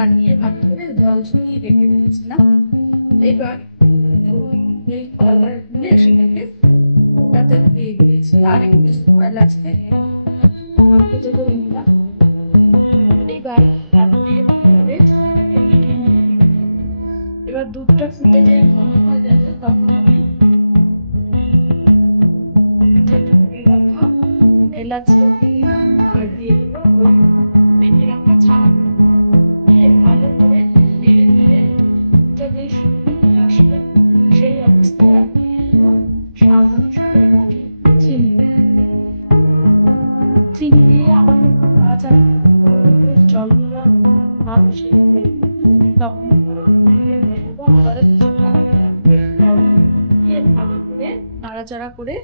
টানিয়ে ভালো করে জল শুকিয়ে রেখে দিয়েছিলাম। এবার দিয়ে দিয়েছি আর একটু এলাচ এবার দুধটা ফুটে যায় এলাচ নাড়াচাড়া করে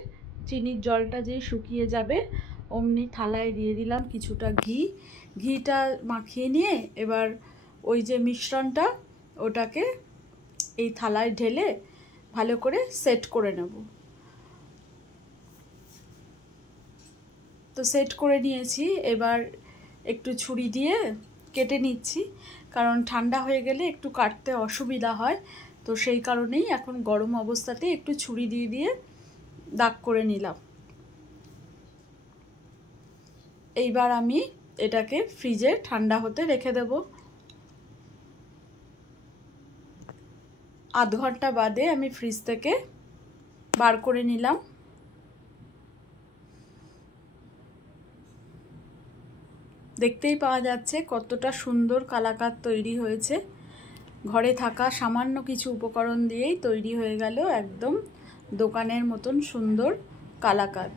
চিনির জলটা যেই শুকিয়ে যাবে অমনি থালায় দিয়ে দিলাম কিছুটা ঘিটা মাখিয়ে নিয়ে এবার ওই যে মিশ্রণটা ওটাকে এই থালায় ঢেলে ভালো করে সেট করে নেব। তো সেট করে নিয়েছি, এবার একটু ছুরি দিয়ে কেটে নিচ্ছি, কারণ ঠান্ডা হয়ে গেলে একটু কাটতে অসুবিধা হয়। তো সেই কারণেই এখন গরম অবস্থাতে একটু ছুরি দিয়ে দাগ করে নিলাম। এইবার আমি এটাকে ফ্রিজে ঠান্ডা হতে রেখে দেব। আধ ঘন্টা বাদে আমি ফ্রিজ থেকে বার করে নিলাম। দেখতেই পাওয়া যাচ্ছে কতটা সুন্দর কালাকাঁদ তৈরি হয়েছে। ঘরে থাকা সামান্য কিছু উপকরণ দিয়েই তৈরি হয়ে গেল একদম দোকানের মতন সুন্দর কালাকাঁদ।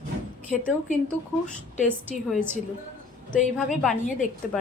খেতেও কিন্তু খুব টেস্টি হয়েছিল। তো এইভাবে বানিয়ে দেখতে পারেন।